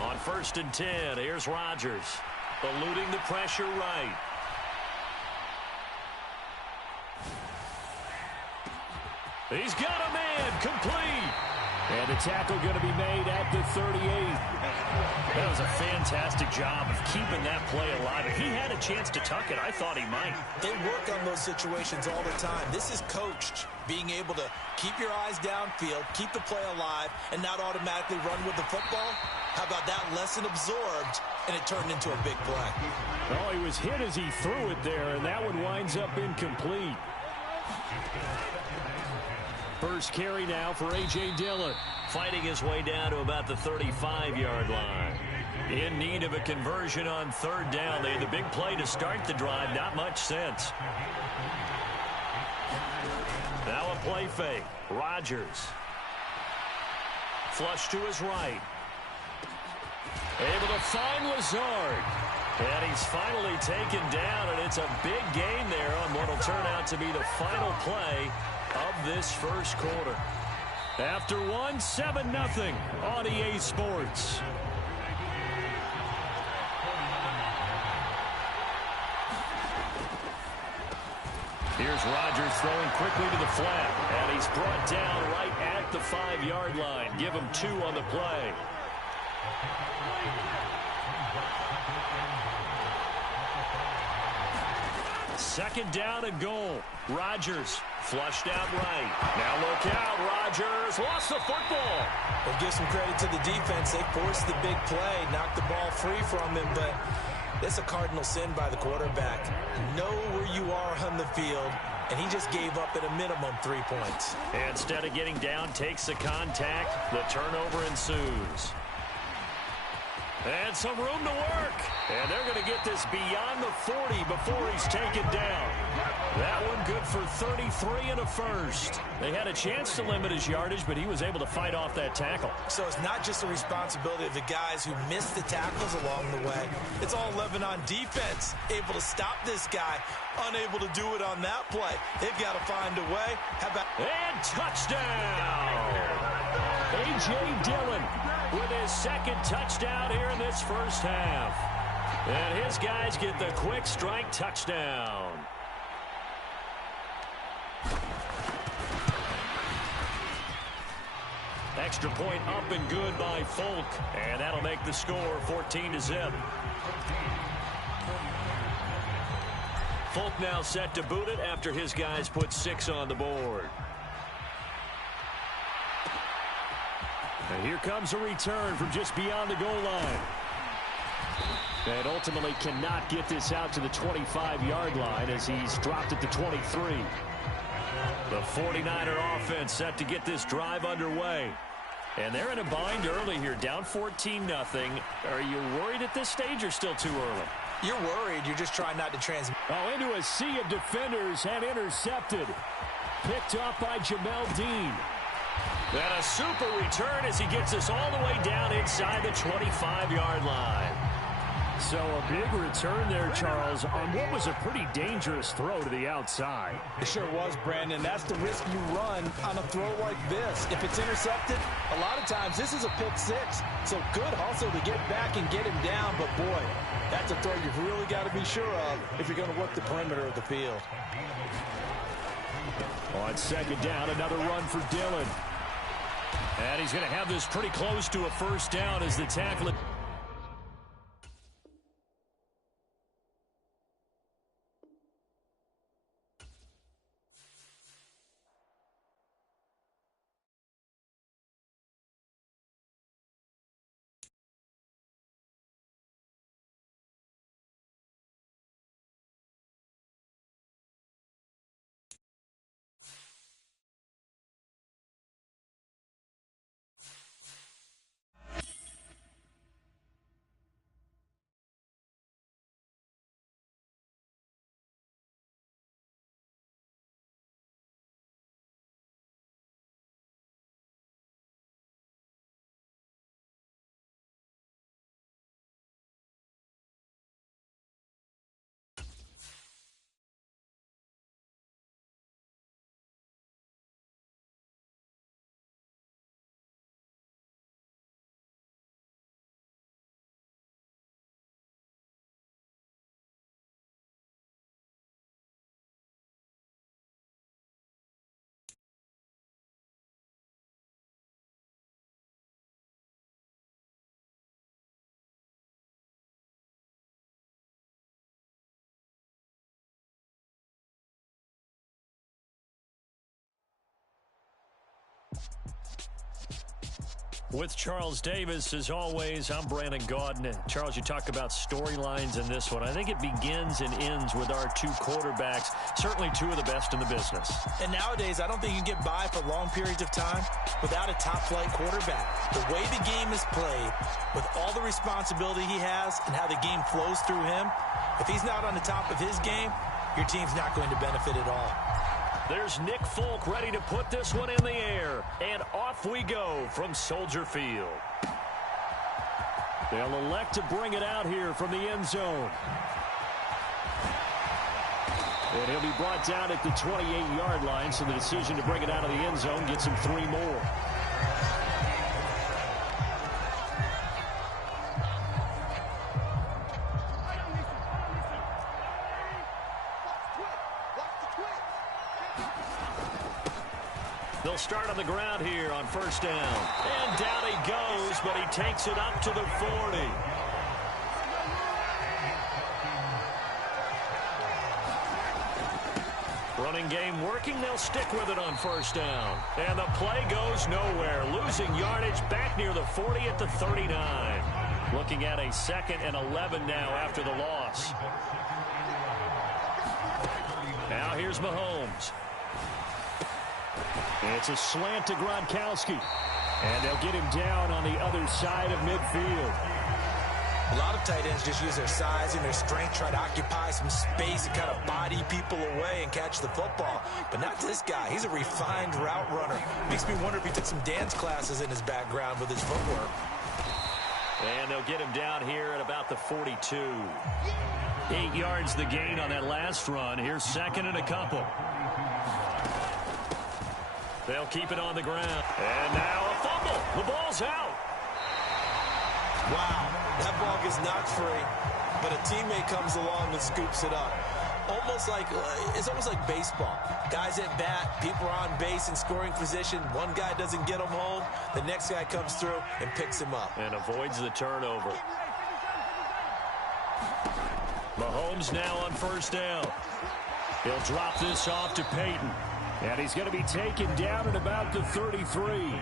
On 1st and 10, here's Rodgers. Eluding the pressure right. He's got a man complete. And the tackle going to be made at the 38. That was a fantastic job of keeping that play alive. If he had a chance to tuck it, I thought he might. They work on those situations all the time. This is coached, being able to keep your eyes downfield, keep the play alive, and not automatically run with the football. How about that lesson absorbed, and it turned into a big play? Oh, he was hit as he threw it there, and that one winds up incomplete. First carry now for A.J. Dillon. Fighting his way down to about the 35-yard line. In need of a conversion on third down. They had the big play to start the drive. Not much sense. Now a play fake. Rodgers. Flush to his right. Able to find Lazard. And he's finally taken down, and it's a big gain there on what will turn out to be the final play of this first quarter. After one, 7-0 on EA Sports. Here's Rodgers throwing quickly to the flat, and he's brought down right at the 5-yard line. Give him 2 on the play. Second down and goal. Rodgers flushed out right. Now look out. Rodgers lost the football. Well, give some credit to the defense. They forced the big play, knocked the ball free from him, but it's a cardinal sin by the quarterback. Know where you are on the field, and he just gave up at a minimum 3 points. Instead of getting down, takes the contact. The turnover ensues. And some room to work. And they're going to get this beyond the 40 before he's taken down. That one good for 33 and a first. They had a chance to limit his yardage, but he was able to fight off that tackle. So it's not just the responsibility of the guys who missed the tackles along the way. It's all 11 on defense. Able to stop this guy. Unable to do it on that play. They've got to find a way. How about... And touchdown! A.J. Dillon with his second touchdown here in this first half. And his guys get the quick strike touchdown. Extra point up and good by Folk. And that'll make the score 14-0. Folk now set to boot it after his guys put 6 on the board. And here comes a return from just beyond the goal line. And ultimately cannot get this out to the 25-yard line as he's dropped at the 23. The 49er offense set to get this drive underway. And they're in a bind early here, down 14-0. Are you worried at this stage or still too early? You're worried. You're just trying not to transmit. Oh, into a sea of defenders and intercepted. Picked off by Jamel Dean. And a super return as he gets us all the way down inside the 25-yard line. So a big return there, Charles, on what was a pretty dangerous throw to the outside. It sure was, Brandon. That's the risk you run on a throw like this. If it's intercepted, a lot of times this is a pick six. So good hustle to get back and get him down. But, boy, that's a throw you've really got to be sure of if you're going to work the perimeter of the field. On second down, another run for Dillon. And he's going to have this pretty close to a first down as the tackle. With Charles Davis, as always, I'm Brandon Gaudin. Charles, you talk about storylines in this one. I think it begins and ends with our two quarterbacks, certainly two of the best in the business. And nowadays, I don't think you can get by for long periods of time without a top-flight quarterback. The way the game is played, with all the responsibility he has and how the game flows through him, if he's not on the top of his game, your team's not going to benefit at all. There's Nick Folk ready to put this one in the air. And off we go from Soldier Field. They'll elect to bring it out here from the end zone. And he'll be brought down at the 28-yard line, so the decision to bring it out of the end zone gets him 3 more. They'll start on the ground here on first down. And down he goes, but he takes it up to the 40. Running game working. They'll stick with it on first down. And the play goes nowhere. Losing yardage back near the 40 at the 39. Looking at a 2nd and 11 now after the loss. Now here's Mahomes. It's a slant to Gronkowski. And they'll get him down on the other side of midfield. A lot of tight ends just use their size and their strength, try to occupy some space and kind of body people away and catch the football. But not this guy. He's a refined route runner. Makes me wonder if he took some dance classes in his background with his footwork. And they'll get him down here at about the 42. 8 yards the gain on that last run. Here's 2nd and a couple. They'll keep it on the ground. And now a fumble. The ball's out. Wow, that ball gets knocked free, but a teammate comes along and scoops it up. It's almost like baseball. Guys at bat, people are on base in scoring position. One guy doesn't get him home. The next guy comes through and picks him up. And avoids the turnover. Mahomes now on first down. He'll drop this off to Peyton. And he's going to be taken down at about the 33.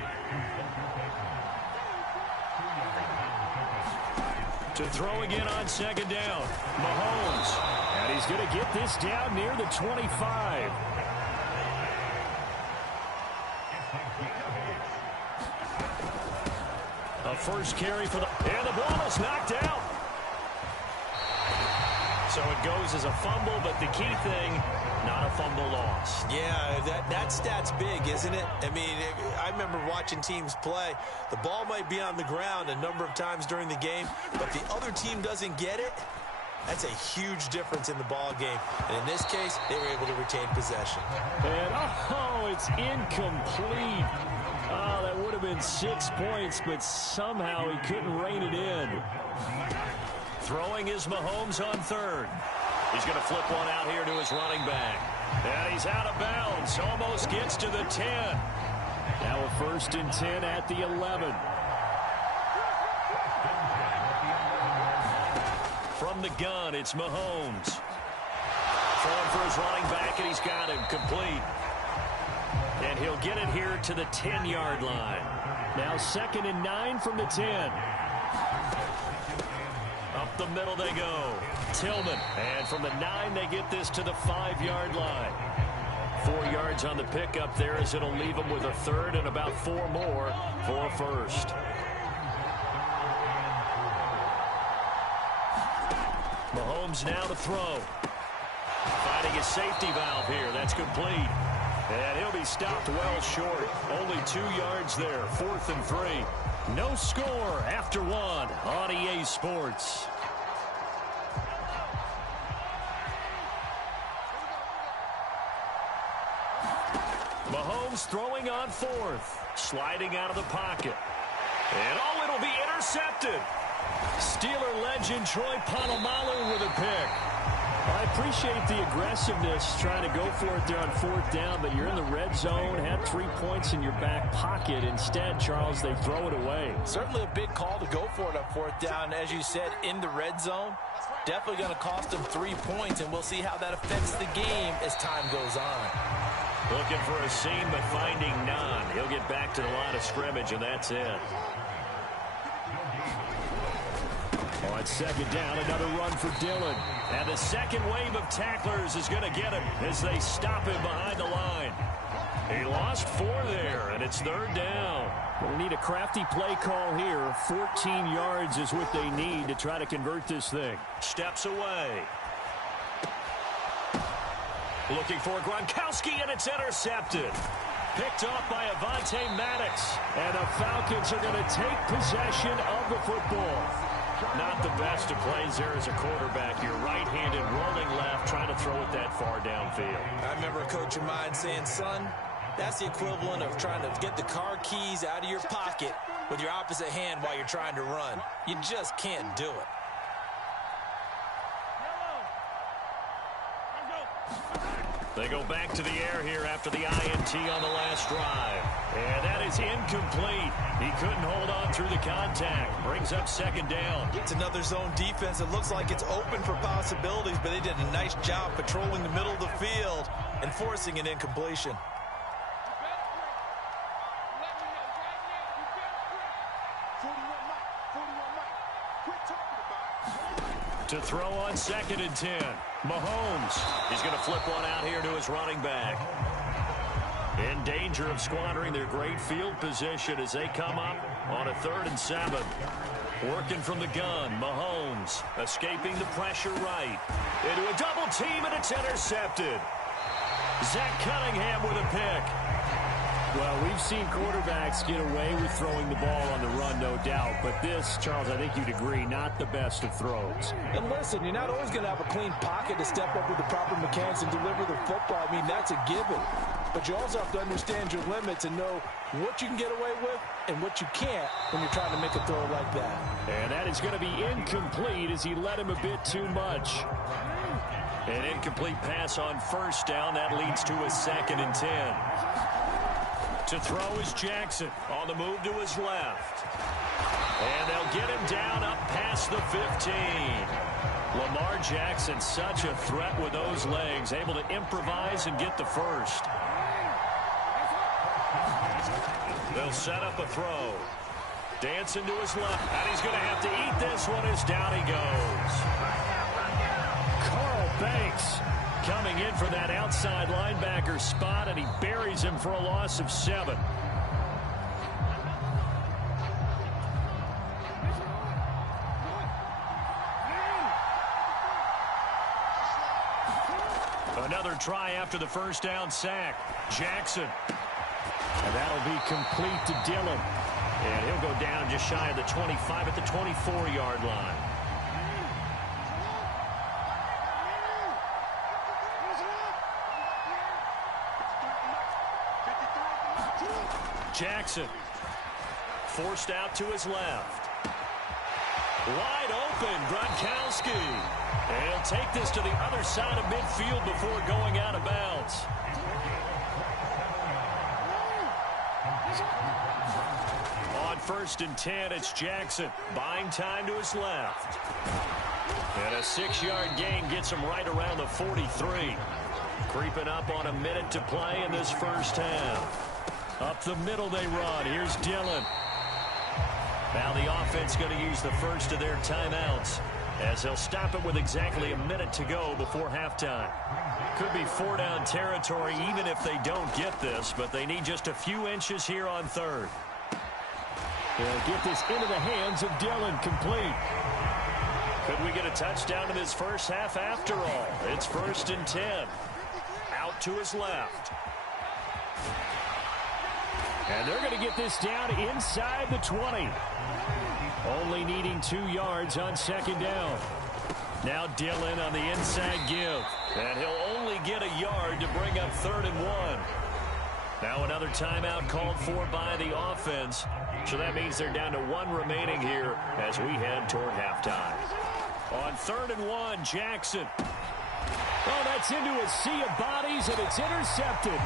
To throw again on 2nd down. Mahomes. And he's going to get this down near the 25. A first carry for the... And the ball is knocked out. So it goes as a fumble, but the key thing, not a fumble loss. Yeah, that stat's big, isn't it? I mean, I remember watching teams play. The ball might be on the ground a number of times during the game, but the other team doesn't get it. That's a huge difference in the ball game. And in this case, they were able to retain possession. And, it's incomplete. Oh, that would have been 6 points, but somehow he couldn't rein it in. Throwing is Mahomes on 3rd. He's going to flip one out here to his running back. And he's out of bounds. Almost gets to the 10. Now a 1st and 10 at the 11. From the gun, it's Mahomes. Throwing for his running back, and he's got him complete. And he'll get it here to the 10-yard line. Now 2nd and 9 from the 10. Up the middle they go. Tillman. And from the 9, they get this to the 5-yard line. 4 yards on the pickup there as it'll leave them with a 3rd and about 4 more for a 1st. Mahomes now to throw. Finding his safety valve here. That's complete. And he'll be stopped well short. Only 2 yards there. 4th and 3. No score after 1 on EA Sports. Mahomes throwing on 4th. Sliding out of the pocket. And it'll be intercepted. Steeler legend Troy Polamalu with a pick. I appreciate the aggressiveness trying to go for it there on 4th down, but you're in the red zone, had 3 points in your back pocket. Instead, Charles, they throw it away. Certainly a big call to go for it on 4th down. As you said, in the red zone, definitely going to cost them 3 points, and we'll see how that affects the game as time goes on. Looking for a seam, but finding none. He'll get back to the line of scrimmage, and that's it. On second down, another run for Dillon. And the second wave of tacklers is going to get him as they stop him behind the line. He lost 4 there, and it's third down. We'll need a crafty play call here. 14 yards is what they need to try to convert this thing. Steps away. Looking for Gronkowski, and it's intercepted. Picked off by Avonte Maddox. And the Falcons are going to take possession of the football. Not the best of plays there as a quarterback. You're right-handed, rolling left, trying to throw it that far downfield. I remember a coach of mine saying, son, that's the equivalent of trying to get the car keys out of your pocket with your opposite hand while you're trying to run. You just can't do it. They go back to the air here after the INT on the last drive. And that is incomplete. He couldn't hold on through the contact. Brings up second down. It's another zone defense. It looks like it's open for possibilities, but they did a nice job patrolling the middle of the field and forcing an incompletion. To throw on second and 10. Mahomes. He's going to flip one out here to his running back. In danger of squandering their great field position as they come up on a 3rd and 7. Working from the gun. Mahomes escaping the pressure right. Into a double team, and it's intercepted. Zach Cunningham with a pick. Well, we've seen quarterbacks get away with throwing the ball on the run, no doubt. But this, Charles, I think you'd agree, not the best of throws. And listen, you're not always going to have a clean pocket to step up with the proper mechanics and deliver the football. I mean, that's a given. But you also have to understand your limits and know what you can get away with and what you can't when you're trying to make a throw like that. And that is going to be incomplete as he led him a bit too much. An incomplete pass on first down. That leads to a 2nd and 10. To throw is Jackson on the move to his left. And they'll get him down up past the 15. Lamar Jackson, such a threat with those legs, able to improvise and get the first. They'll set up a throw. Dancing to his left. And he's going to have to eat this one as down he goes. Carl Banks coming in for that outside linebacker spot, and he buries him for a loss of 7. Another try after the first down sack. Jackson. And that'll be complete to Dillon. And he'll go down just shy of the 25 at the 24-yard line. Jackson forced out to his left. Wide open, Gronkowski. And he'll take this to the other side of midfield before going out of bounds. On 1st and 10, it's Jackson. Buying time to his left. And a 6-yard gain gets him right around the 43. Creeping up on a minute to play in this first half. Up the middle they run. Here's Dillon. Now the offense going to use the first of their timeouts as they'll stop it with exactly a minute to go before halftime. Could be 4-down territory even if they don't get this, but they need just a few inches here on 3rd. They'll get this into the hands of Dillon, complete. Could we get a touchdown in this first half after all? It's 1st and 10. Out to his left. And they're going to get this down inside the 20. Only needing 2 yards on 2nd down. Now Dillon on the inside give. And he'll only get a yard to bring up 3rd and 1. Now another timeout called for by the offense. So that means they're down to 1 remaining here as we head toward halftime. On 3rd and 1, Jackson. Oh, that's into a sea of bodies, and it's intercepted.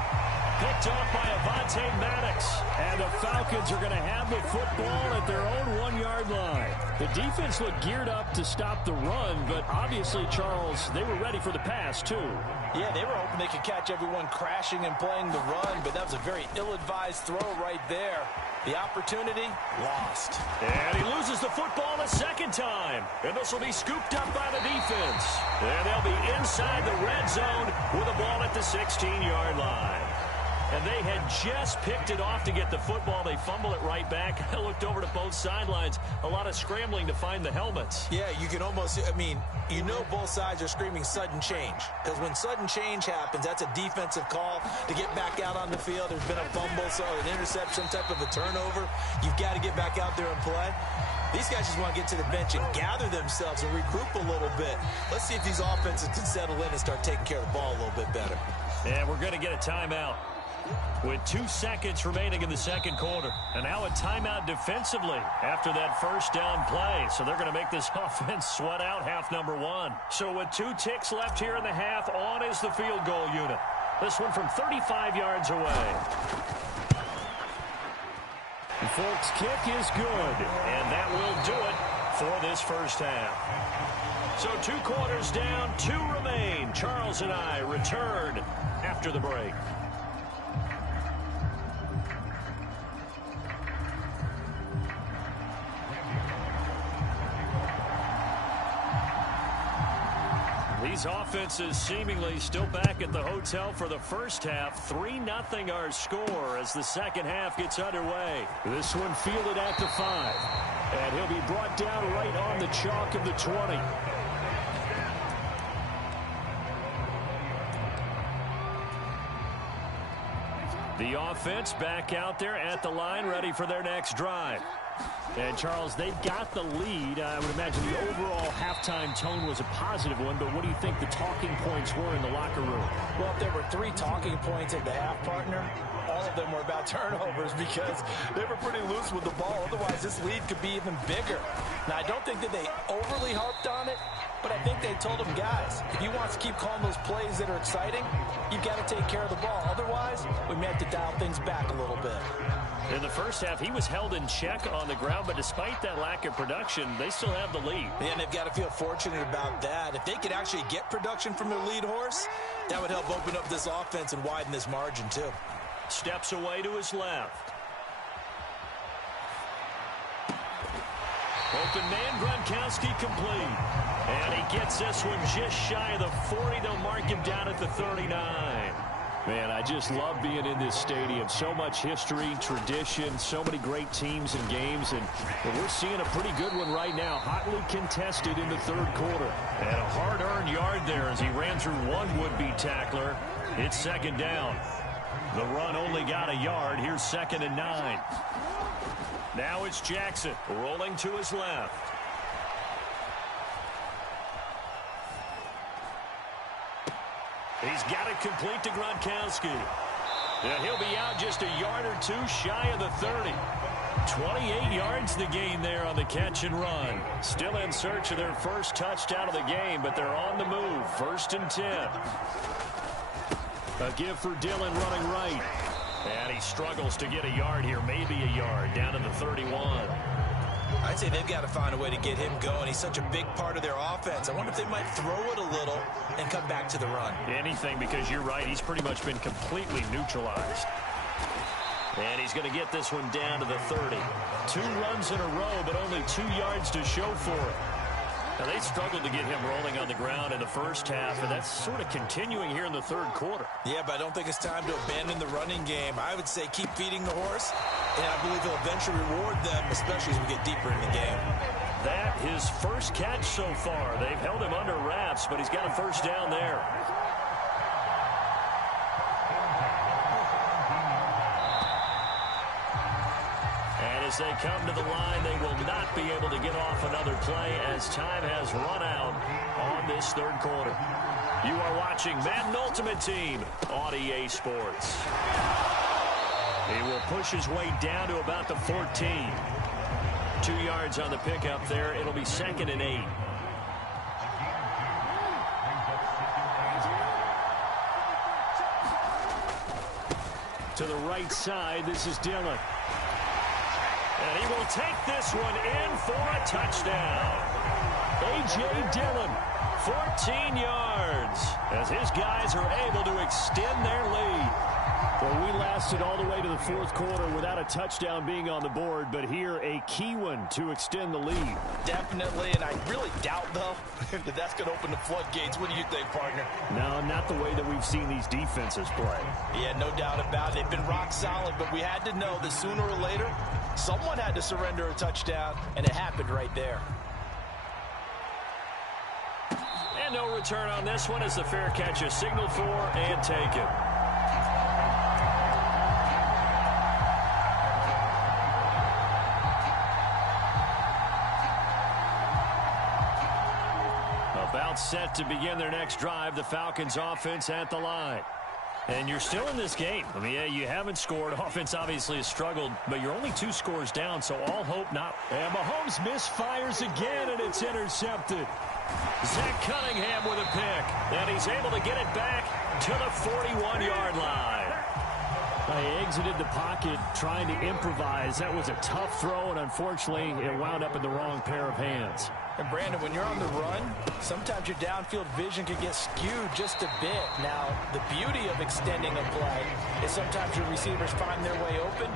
picked off by Avonte Maddox. And the Falcons are going to have the football at their own 1-yard line. The defense looked geared up to stop the run, but obviously, Charles, they were ready for the pass, too. Yeah, they were hoping they could catch everyone crashing and playing the run, but that was a very ill-advised throw right there. The opportunity, lost. And he loses the football a second time. And this will be scooped up by the defense. And they'll be inside the red zone with a ball at the 16-yard line. And they had just picked it off to get the football. They fumble it right back. I looked over to both sidelines. A lot of scrambling to find the helmets. Yeah, you can almost, you know both sides are screaming sudden change. Because when sudden change happens, that's a defensive call to get back out on the field. There's been a fumble, so an interception, type of a turnover. You've got to get back out there and play. These guys just want to get to the bench and gather themselves and regroup a little bit. Let's see if these offenses can settle in and start taking care of the ball a little bit better. And we're going to get a timeout with 2 seconds remaining in the second quarter. And now a timeout defensively after that first down play. So they're going to make this offense sweat out half number 1. So with 2 ticks left here in the half, on is the field goal unit. This one from 35 yards away. The Folks' kick is good. And that will do it for this first half. So 2 quarters down, 2 remain. Charles and I return after the break. These offenses seemingly still back at the hotel for the first half. 3-0 our score as the second half gets underway. This one fielded at the 5. And he'll be brought down right on the chalk of the 20. The offense back out there at the line, ready for their next drive. And, Charles, they've got the lead. I would imagine the overall halftime tone was a positive one, but what do you think the talking points were in the locker room? Well, if there were 3 talking points at the half, partner, all of them were about turnovers because they were pretty loose with the ball. Otherwise, this lead could be even bigger. Now, I don't think that they overly harped on it, but I think they told them, guys, if you want to keep calling those plays that are exciting, you've got to take care of the ball. Otherwise, we may have to dial things back a little bit. In the first half, he was held in check on the ground, but despite that lack of production, they still have the lead. And they've got to feel fortunate about that. If they could actually get production from their lead horse, that would help open up this offense and widen this margin, too. Steps away to his left. Open man, Gronkowski complete. And he gets this one just shy of the 40. They'll mark him down at the 39. Man, I just love being in this stadium. So much history, tradition, so many great teams and games, and we're seeing a pretty good one right now, hotly contested in the third quarter. And a hard-earned yard there as he ran through one would-be tackler. It's second down. The run only got a yard. Here's 2nd and 9. Now it's Jackson rolling to his left. He's got it complete to Gronkowski. And he'll be out just a yard or 2 shy of the 30. 28 yards the gain there on the catch and run. Still in search of their first touchdown of the game, but they're on the move. 1st and 10. A give for Dillon running right. And he struggles to get a yard here, maybe a yard, down to the 31. I'd say they've got to find a way to get him going. He's such a big part of their offense. I wonder if they might throw it a little and come back to the run. Anything, because you're right. He's pretty much been completely neutralized. And he's going to get this one down to the 30. 2 runs in a row, but only 2 yards to show for it. Now, they struggled to get him rolling on the ground in the first half, and that's sort of continuing here in the third quarter. Yeah, but I don't think it's time to abandon the running game. I would say keep feeding the horse, and I believe he'll eventually reward them, especially as we get deeper in the game. That his first catch so far. They've held him under wraps, but he's got a first down there. As they come to the line, they will not be able to get off another play as time has run out on this third quarter. You are watching Madden Ultimate Team on EA Sports. He will push his way down to about the 14. 2 yards on the pickup there. It'll be 2nd and 8. To the right side, this is Dillon. And he will take this one in for a touchdown. A.J. Dillon, 14 yards, as his guys are able to extend their lead. Well, we lasted all the way to the fourth quarter without a touchdown being on the board, but here a key one to extend the lead. Definitely, and I really doubt, though, that that's going to open the floodgates. What do you think, partner? No, not the way that we've seen these defenses play. Yeah, no doubt about it. They've been rock solid, but we had to know that sooner or later, someone had to surrender a touchdown, and it happened right there. And no return on this one as the fair catch is signaled for and taken. About set to begin their next drive, the Falcons offense at the line. And you're still in this game. I mean, yeah, you haven't scored. Offense obviously has struggled, but you're only 2 scores down, so all hope not. And Mahomes misfires again, and it's intercepted. Zach Cunningham with a pick, and he's able to get it back to the 41-yard line. He exited the pocket trying to improvise. That was a tough throw, and unfortunately, it wound up in the wrong pair of hands. And, Brandon, when you're on the run, sometimes your downfield vision can get skewed just a bit. Now, the beauty of extending a play is sometimes your receivers find their way open,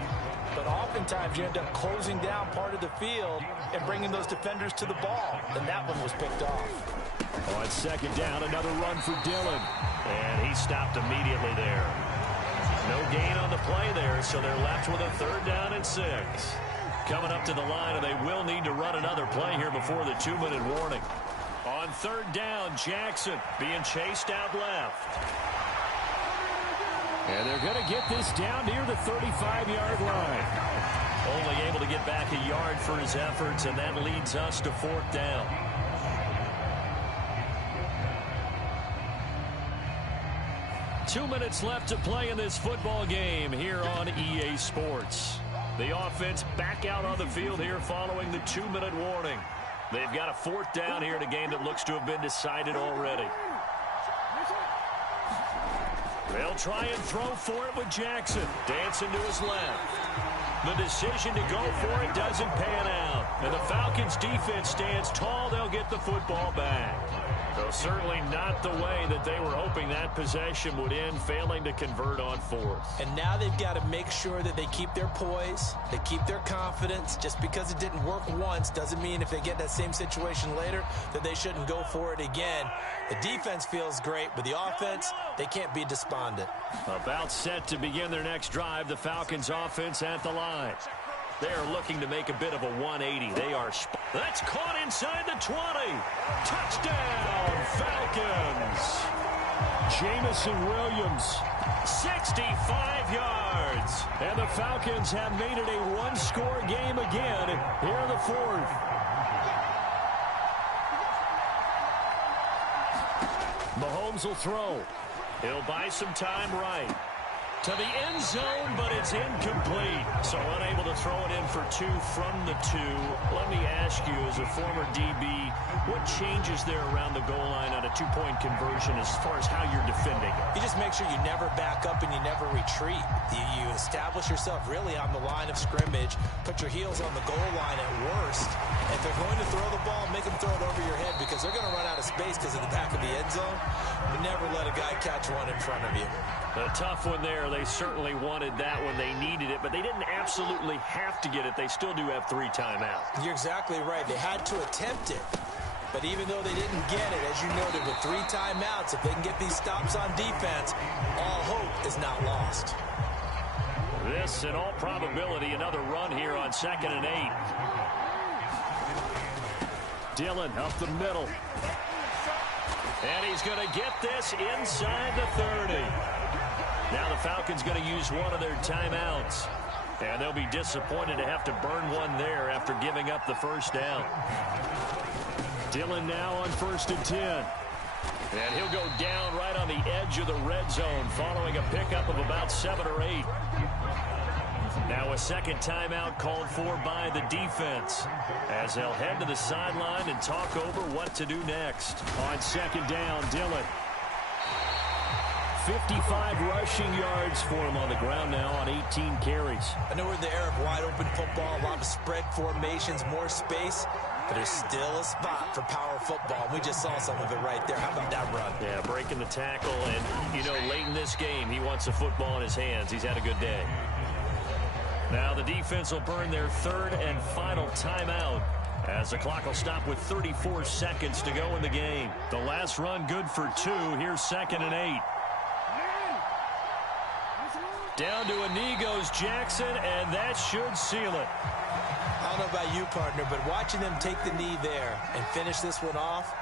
but oftentimes you end up closing down part of the field and bringing those defenders to the ball. And that one was picked off. On second down, another run for Dillon. And he stopped immediately there. No gain on the play there, so they're left with a 3rd down and 6. Coming up to the line, and they will need to run another play here before the 2-minute warning. On 3rd down, Jackson being chased out left. And they're going to get this down near the 35-yard line. Only able to get back a yard for his efforts, and that leads us to 4th down. Two minutes left to play in this football game here on EA Sports. The offense back out on the field here following the 2-minute warning. They've got a 4th down here in a game that looks to have been decided already. They'll try and throw for it with Jackson. Dancing to his left. The decision to go for it doesn't pan out. And the Falcons defense stands tall. They'll get the football back. Though certainly not the way that they were hoping that possession would end, failing to convert on 4th. And now they've got to make sure that they keep their poise, they keep their confidence. Just because it didn't work once doesn't mean if they get that same situation later that they shouldn't go for it again. The defense feels great, but the offense, they can't be despondent. About set to begin their next drive, the Falcons offense at the line. They're looking to make a bit of a 180. They are. That's caught inside the 20. Touchdown, Falcons. Jamison Williams. 65 yards. And the Falcons have made it a 1-score game again here in the 4th. Mahomes will throw. He'll buy some time right. To the end zone, but it's incomplete. So unable to throw it in for 2 from the 2. Let me ask you, as a former DB, what changes there around the goal line on a 2-point conversion as far as how you're defending? You just make sure you never back up and you never retreat. You establish yourself really on the line of scrimmage, put your heels on the goal line at worst. If they're going to throw the ball, make them throw it over your head because they're going to run out of space because of the back of the end zone. But never let a guy catch one in front of you. A tough one there. They certainly wanted that when they needed it, but they didn't absolutely have to get it. They still do have 3 timeouts. You're exactly right. They had to attempt it. But even though they didn't get it, as you noted, with 3 timeouts, if they can get these stops on defense, all hope is not lost. This, in all probability, another run here on 2nd and 8. Dillon up the middle. And he's going to get this inside the 30. Now the Falcons going to use one of their timeouts. And they'll be disappointed to have to burn one there after giving up the 1st down. Dillon now on 1st and 10. And he'll go down right on the edge of the red zone following a pickup of about 7 or 8. Now a 2nd timeout called for by the defense as they'll head to the sideline and talk over what to do next. On 2nd down, Dillon. 55 rushing yards for him on the ground now on 18 carries. I know we're in the era of wide-open football, a lot of spread formations, more space, but there's still a spot for power football. We just saw some of it right there. How about that run? Yeah, breaking the tackle, and, you know, late in this game, he wants the football in his hands. He's had a good day. Now the defense will burn their third and final timeout as the clock will stop with 34 seconds to go in the game. The last run good for 2. Here's 2nd and 8. Down to a knee goes Jackson, and that should seal it. I don't know about you, partner, but watching them take the knee there and finish this one off,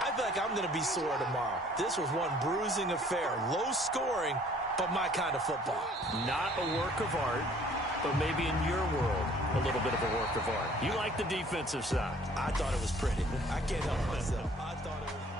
I feel like I'm going to be sore tomorrow. This was one bruising affair. Low scoring, but my kind of football. Not a work of art, but maybe in your world, a little bit of a work of art. You like the defensive side. I thought it was pretty. I can't help myself. I thought it was